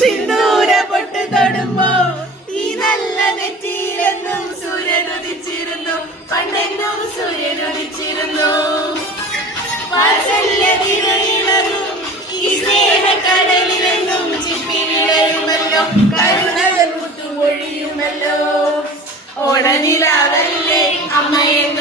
സിന്ദൂര പൊട്ട് തൊടുമ്പോ ഈ നല്ല നെറ്റിയിലെന്നും സൂര്യനുദിച്ചിരുന്നു. പണ്ടെന്നും സൂര്യനുദിച്ചിരുന്നു. വാത്സല്യതിരയിലും ഈ സ്നേഹക്കടലിലെന്നും ചിപ്പി വിളയുമല്ലോ. കരുണകൾ മുത്തുമൊഴിയുമല്ലോ. ഓണനിലാവല്ലേ അമ്മയെന്ന്